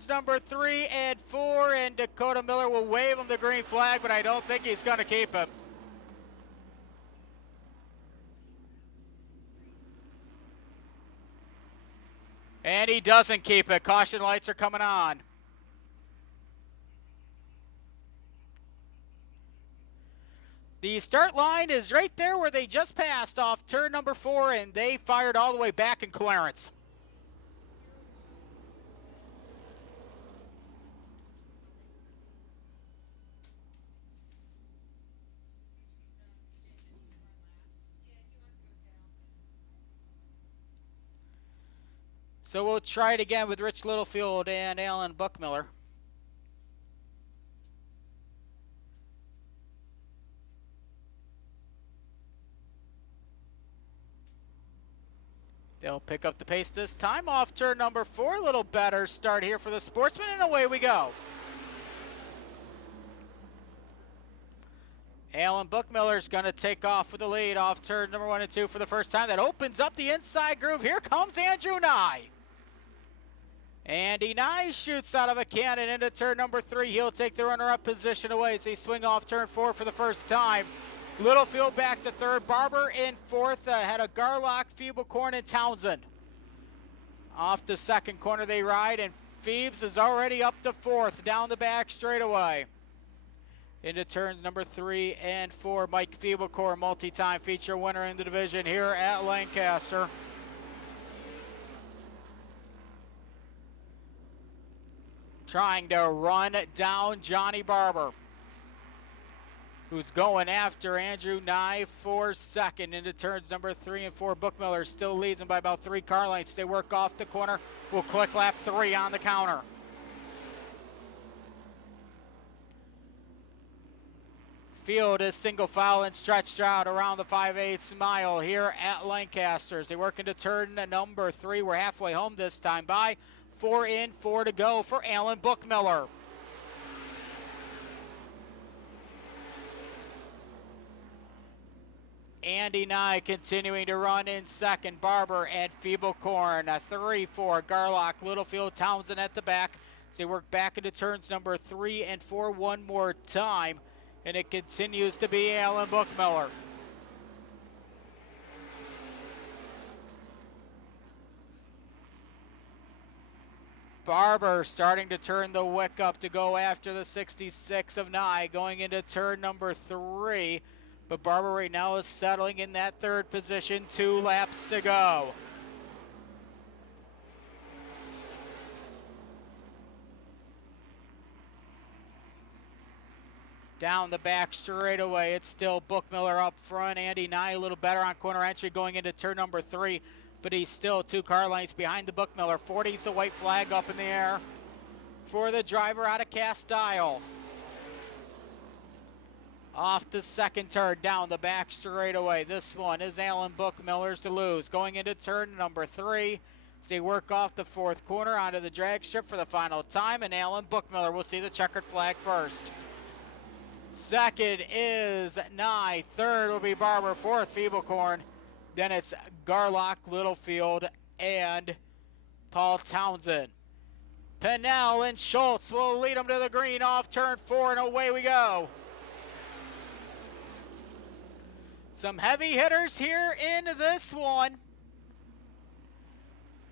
turns number 3 and 4, and Dakota Miller will wave him the green flag, but I don't think he's going to keep him. And he doesn't keep it. Caution lights are coming on. The start line is right there where they just passed off turn number 4, and they fired all the way back in clearance. So we'll try it again with Rich Littlefield and Alan Buckmiller. They'll pick up the pace this time off turn number 4. A little better start here for the Sportsman, and away we go. Alan Buckmiller's going to take off with the lead off turn number 1 and 2 for the first time. That opens up the inside groove. Here comes Andrew Nye. Andy Nye shoots out of a cannon into turn number 3. He'll take the runner-up position away as they swing off turn 4 for the first time. Littlefield back to third. Barber in fourth ahead of Garlock, Feeble-Corn, and Townsend. Off the second corner they ride, and Phoebes is already up to fourth down the back straightaway. Into turns number 3 and 4. Mike Feeble-Corn, multi-time feature winner in the division here at Lancaster. Trying to run down Johnny Barber, who's going after Andrew Nye for second. Into turns number 3 and 4. Buckmiller still leads him by about 3 car lengths. They work off the corner. We'll click lap 3 on the counter. Field is single file and stretched out around the 5/8 mile here at Lancaster. They work into turn number 3. We're halfway home this time by 4 in, 4 to go for Alan Buckmiller. Andy Nye continuing to run in second. Barber and Feeble-Corn. 3-4. Garlock, Littlefield, Townsend at the back. As they work back into turns number 3 and 4 one more time. And it continues to be Alan Buckmiller. Barber starting to turn the wick up to go after the 66 of Nye, going into turn number 3. But Barber right now is settling in that third position. 2 laps to go. Down the back straightaway, it's still Buckmiller up front. Andy Nye a little better on corner entry going into turn number 3. But he's still 2 car lengths behind the Buckmiller. 40's the white flag up in the air for the driver out of Castile. Off the second turn, down the back straightaway. This one is Alan Buckmiller's to lose. Going into turn number 3. As they work off the 4th corner onto the drag strip for the final time. And Alan Buckmiller will see the checkered flag first. Second is Nye. Third will be Barber. 4th, Feeble-Corn. Then it's Garlock, Littlefield, and Paul Townsend. Pennell and Schultz will lead them to the green off turn 4, and away we go. Some heavy hitters here in this one.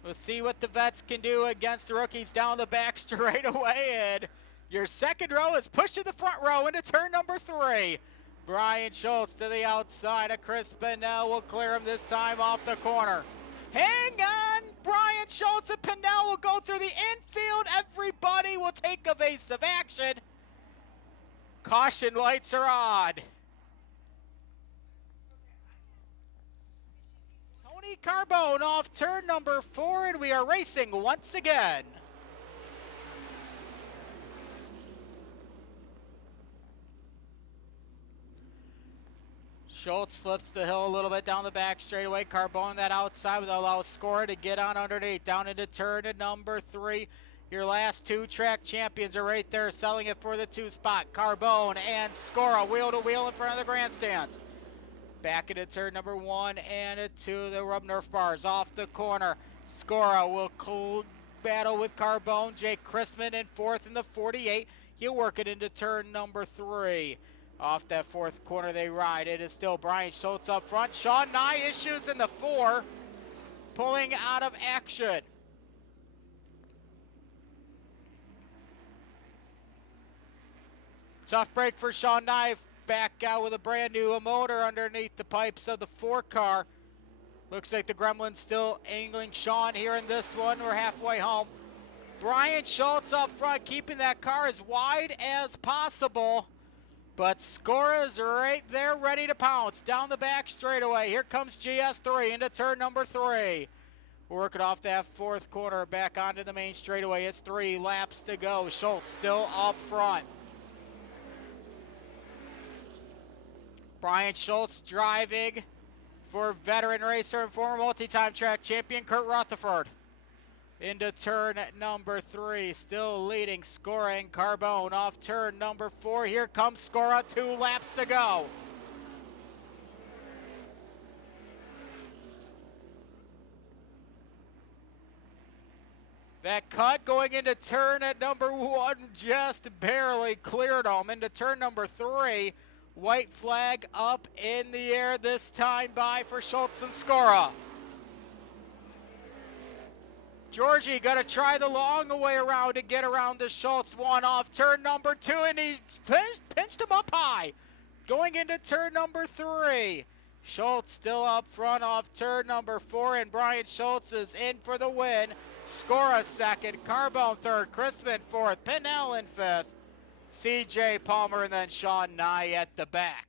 We'll see what the vets can do against the rookies down the back straightaway. And your second row is pushed to the front row into turn number 3. Brian Schultz to the outside of Chris Pennell will clear him this time off the corner. Hang on! Brian Schultz and Pennell will go through the infield. Everybody will take evasive action. Caution lights are on. Tony Carbone off turn number 4, and we are racing once again. Schultz slips the hill a little bit down the back straightaway. Carbone that outside will allow Scora to get on underneath. Down into turn number 3. Your last 2 track champions are right there selling it for the 2 spot. Carbone and Scora wheel to wheel in front of the grandstands. Back into turn number 1 and 2. The rub Nerf bars off the corner. Scora will battle with Carbone. Jake Chrisman in fourth in the 48. He'll work it into turn number 3. Off that fourth corner they ride. It is still Brian Schultz up front. Sean Nye issues in the 4, pulling out of action. Tough break for Sean Nye, back out with a brand new motor underneath the pipes of the 4 car. Looks like the Gremlin's still angling Sean here in this one. We're halfway home. Brian Schultz up front, keeping that car as wide as possible. But Skora's right there ready to pounce down the back straightaway. Here comes GS3 into turn number 3. Working off that fourth corner back onto the main straightaway. It's 3 laps to go. Schultz still up front. Brian Schultz driving for veteran racer and former multi-time track champion Kurt Rutherford. Into turn number 3, still leading Skora and Carbone. Off turn number 4, here comes Skora, 2 laps to go. That cut going into turn at number 1 just barely cleared him. Into turn number 3, white flag up in the air this time by for Schultz and Skora. Georgie got to try the long way around to get around the Schultz one off turn number 2, and he pinched him up high. Going into turn number 3. Schultz still up front off turn number 4, and Brian Schultz is in for the win. Skora second, Carbone third, Chrisman fourth, Pinnell in fifth, CJ Palmer, and then Sean Nye at the back.